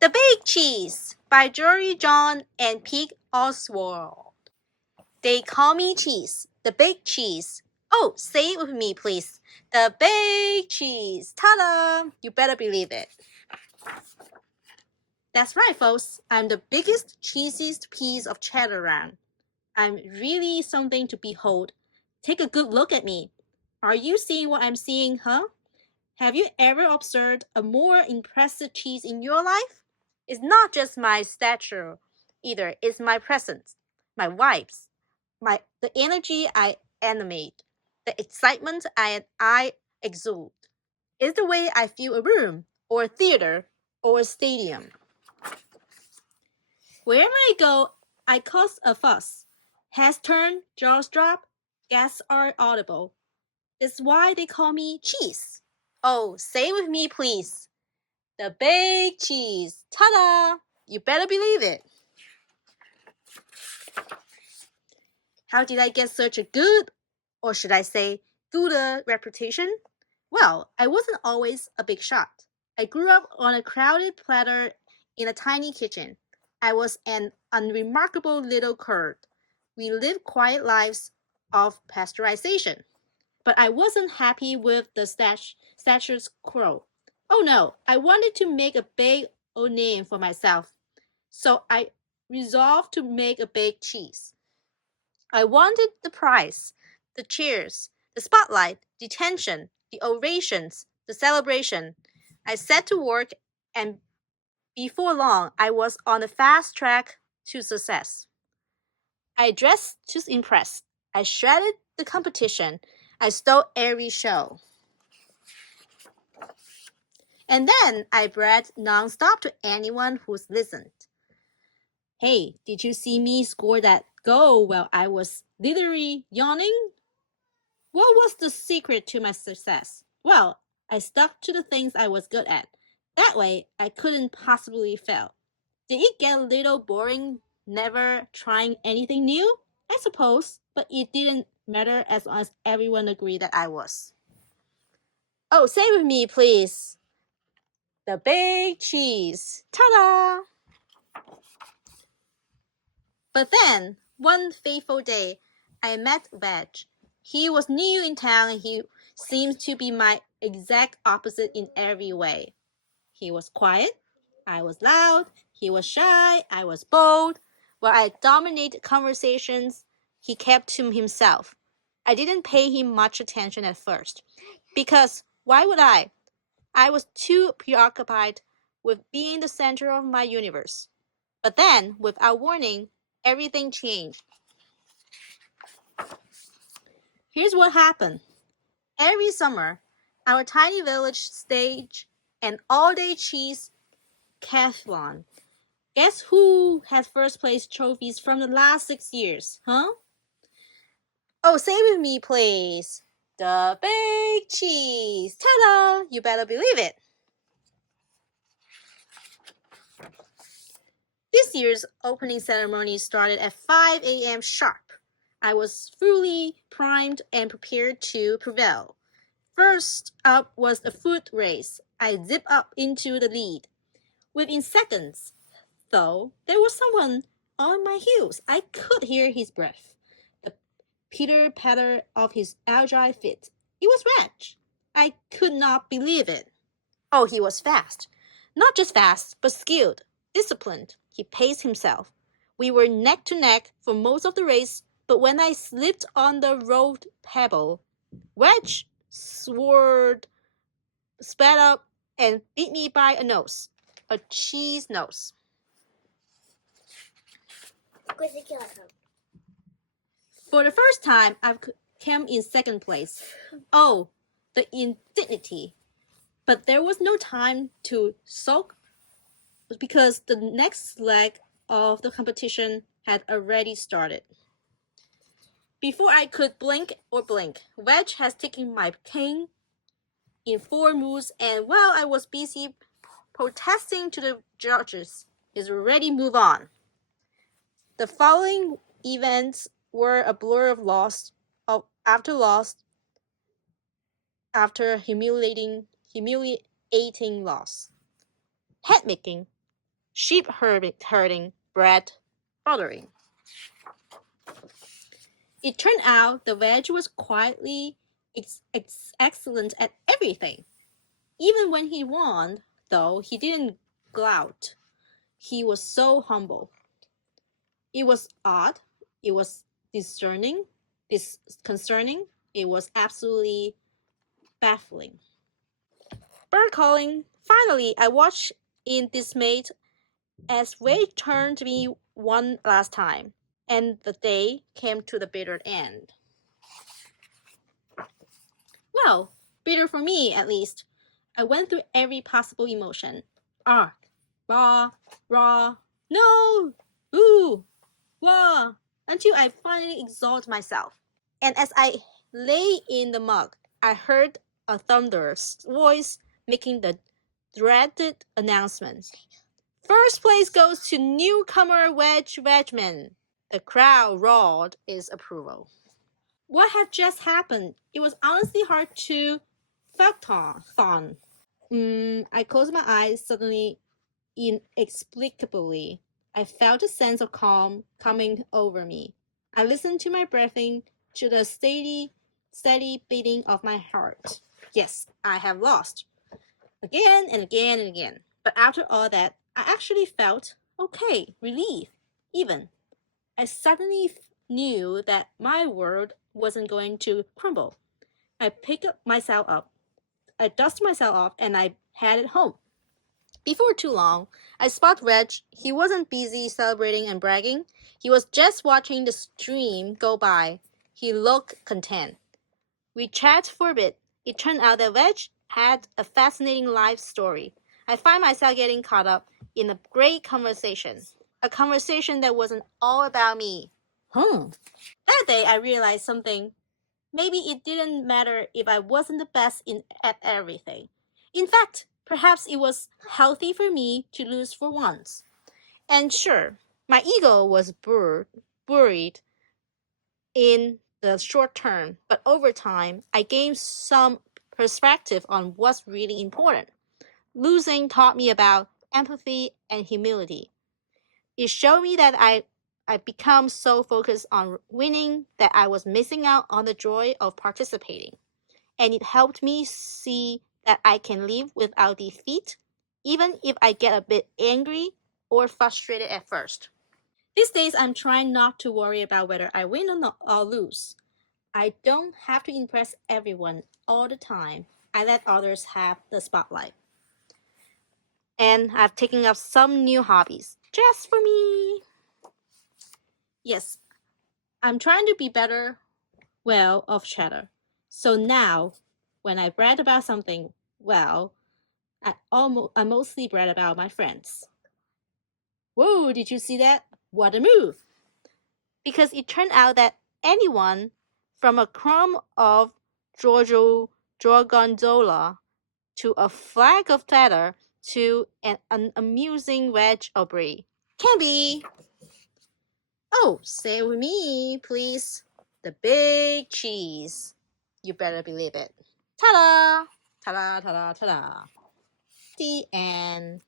The Baked Cheese by Jory, John, and Pig Oswald. They call me Cheese, the baked cheese. Oh, say it with me, please. The baked cheese. Ta-da! You better believe it. That's right, folks. I'm the biggest, cheesiest piece of cheddar around. I'm really something to behold. Take a good look at me. Are you seeing what I'm seeing, huh? Have you ever observed a more impressive cheese in your life? It's not just my stature either. It's my presence, my vibes, the energy I animate, the excitement I exude. It's the way I feel a room, or a theater, or a stadium. Wherever I go, I cause a fuss. Heads turn, jaws drop, gasps are audible. It's why they call me Cheese. Oh, say it with me, please. The baked cheese. Ta-da! You better believe it. How did I get such a good, or should I say, gooder reputation? Well, I wasn't always a big shot. I grew up on a crowded platter in a tiny kitchen. I was an unremarkable little curd. We lived quiet lives of pasteurization. But I wasn't happy with the status quo. Oh no, I wanted to make a big old name for myself. So I resolved to make a baked cheese. I wanted the prize, the cheers, the spotlight, the attention, the ovations, the celebration. I set to work, and before long, I was on a fast track to success. I dressed to impress. I shredded the competition. I stole every show. And then I bragged nonstop to anyone who's listened. Hey, did you see me score that goal while I was literally yawning? What was the secret to my success? Well, I stuck to the things I was good at. That way, I couldn't possibly fail. Did it get a little boring, never trying anything new? I suppose, but it didn't matter as long as everyone agreed that I was. Oh, say with me, please. The baked cheese. Ta-da! But then, one fateful day, I met Veg. He was new in town and he seemed to be my exact opposite in every way. He was quiet, I was loud, he was shy, I was bold. While I dominated conversations, he kept to himself. I didn't pay him much attention at first, because why would I? I was too preoccupied with being the center of my universe. But then, without warning, everything changed. Here's what happened. Every summer, our tiny village staged an all-day cheese decathlon. Guess who had first place trophies from the last 6 years, huh? Oh, say with me, please. The baked cheese. Ta-da! You better believe it. This year's opening ceremony started at 5 a.m. sharp. I was fully primed and prepared to prevail. First up was the foot race. I zipped up into the lead. Within seconds, though, there was someone on my heels. I could hear his breath, the pitter-patter of his agile feet. It was Reg. I could not believe it. Oh, he was fast. Not just fast, but skilled, disciplined. He paced himself. We were neck to neck for most of the race, but when I slipped on the road pebble, Wedge swerved, sped up, and beat me by a nose. A cheese nose. For the first time, I came in second place. Oh, the indignity. But there was no time to sulk because the next leg of the competition had already started. Before I could blink, Wedge has taken my cane in 4 moves, and while I was busy protesting to the judges, is already moved on. The following events were a blur of loss after humiliating loss. Head making, sheep herding, bread bothering. It turned out the veg was quietly excellent at everything. Even when he won, though, he didn't gloat. He was so humble. It was odd. It was disconcerting. It was absolutely baffling. Bird calling. Finally, I watched in dismay as Wade turned to me one last time, and the day came to the bitter end. Well, bitter for me, at least. I went through every possible emotion. Arg, raw, no, ooh, wah, until I finally exhausted myself. And as I lay in the mug, I heard a thunderous voice making the dreaded announcement. First place goes to newcomer Wedgman. The crowd roared its approval. What had just happened? It was honestly hard to fathom. I closed my eyes suddenly, inexplicably. I felt a sense of calm coming over me. I listened to my breathing, to the steady beating of my heart. Yes, I have lost. Again and again and again. But after all that, I actually felt okay, relief, even. I suddenly knew that my world wasn't going to crumble. I picked myself up, I dusted myself off, and I headed home. Before too long, I spot Reg. He wasn't busy celebrating and bragging. He was just watching the stream go by. He looked content. We chatted for a bit. It turned out that Reg had a fascinating life story. I find myself getting caught up in a great conversation. A conversation that wasn't all about me. That day I realized something. Maybe it didn't matter if I wasn't the best at everything. In fact, perhaps it was healthy for me to lose for once. And sure, my ego was buried in the short term, but over time, I gained some perspective on what's really important. Losing taught me about empathy and humility. It showed me that I become so focused on winning that I was missing out on the joy of participating. And it helped me see that I can live without defeat, even if I get a bit angry or frustrated at first. These days, I'm trying not to worry about whether I win or lose. I don't have to impress everyone all the time. I let others have the spotlight. And I've taken up some new hobbies just for me. Yes, I'm trying to be better, of chatter. So now, when I brag about something, I mostly brag about my friends. Whoa, did you see that? What a move! Because it turned out that anyone from a crumb of Gorgonzola to a flag of cheddar to an amusing wedge of brie can be. Oh, say with me, please. The big cheese. You better believe it. Ta-da! Ta-da, ta-da, ta-da. The end.